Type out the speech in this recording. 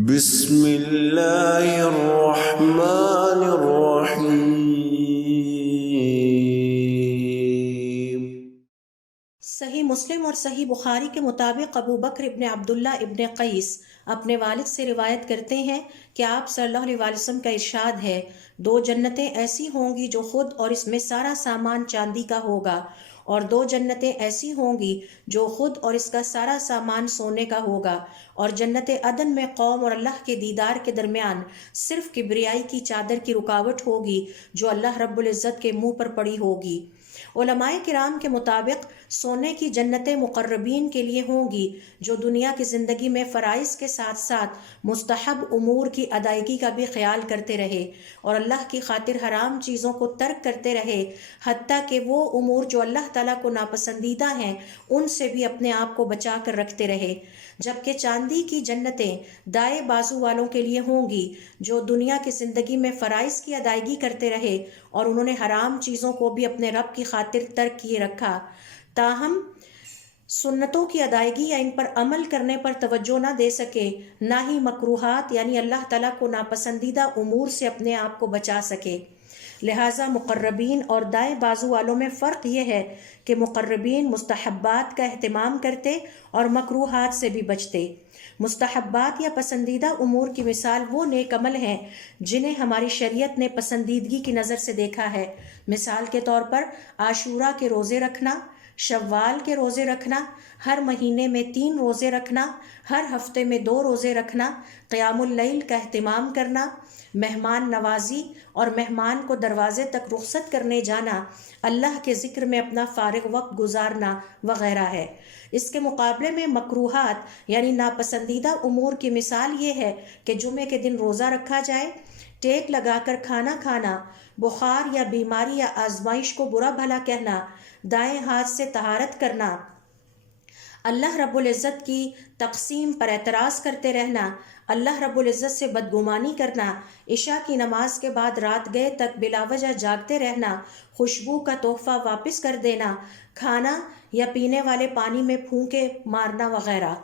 بسم اللہ الرحمن الرحیم۔ صحیح مسلم اور صحیح بخاری کے مطابق ابو بکر ابن عبداللہ ابن قیس اپنے والد سے روایت کرتے ہیں کہ آپ صلی اللہ علیہ وسلم کا ارشاد ہے، دو جنتیں ایسی ہوں گی جو خود اور اس میں سارا سامان چاندی کا ہوگا، اور دو جنتیں ایسی ہوں گی جو خود اور اس کا سارا سامان سونے کا ہوگا، اور جنت عدن میں قوم اور اللہ کے دیدار کے درمیان صرف کبریائی کی چادر کی رکاوٹ ہوگی جو اللہ رب العزت کے منہ پر پڑی ہوگی۔ علماء کرام کے مطابق سونے کی جنتیں مقربین کے لیے ہوں گی جو دنیا کی زندگی میں فرائض کے ساتھ ساتھ مستحب امور کی ادائیگی کا بھی خیال کرتے رہے اور اللہ کی خاطر حرام چیزوں کو ترک کرتے رہے، حتیٰ کہ وہ امور جو اللہ تعالیٰ کو ناپسندیدہ ہیں ان سے بھی اپنے آپ کو بچا کر رکھتے رہے، جبکہ چاندی کی جنتیں دائیں بازو والوں کے لیے ہوں گی جو دنیا کی زندگی میں فرائض کی ادائیگی کرتے رہے اور انہوں نے حرام چیزوں کو بھی اپنے رب کی خاطر ترک کیے رکھا، تاہم سنتوں کی ادائیگی یا ان پر عمل کرنے پر توجہ نہ دے سکے، نہ ہی مکروہات یعنی اللہ تعالیٰ کو ناپسندیدہ امور سے اپنے آپ کو بچا سکے۔ لہٰذا مقربین اور دائیں بازو والوں میں فرق یہ ہے کہ مقربین مستحبات کا اہتمام کرتے اور مکروہات سے بھی بچتے۔ مستحبات یا پسندیدہ امور کی مثال وہ نیک عمل ہیں جنہیں ہماری شریعت نے پسندیدگی کی نظر سے دیکھا ہے، مثال کے طور پر عاشورہ کے روزے رکھنا، شوال کے روزے رکھنا، ہر مہینے میں 3 روزے رکھنا، ہر ہفتے میں 2 روزے رکھنا، قیام اللیل کا اہتمام کرنا، مہمان نوازی اور مہمان کو دروازے تک رخصت کرنے جانا، اللہ کے ذکر میں اپنا فارغ وقت گزارنا وغیرہ ہے۔ اس کے مقابلے میں مکروہات یعنی ناپسندیدہ امور کی مثال یہ ہے کہ جمعے کے دن روزہ رکھا جائے، ٹیک لگا کر کھانا کھانا، بخار یا بیماری یا آزمائش کو برا بھلا کہنا، دائیں ہاتھ سے طہارت کرنا، اللہ رب العزت کی تقسیم پر اعتراض کرتے رہنا، اللہ رب العزت سے بدگمانی کرنا، عشاء کی نماز کے بعد رات گئے تک بلا وجہ جاگتے رہنا، خوشبو کا تحفہ واپس کر دینا، کھانا یا پینے والے پانی میں پھونکے مارنا وغیرہ۔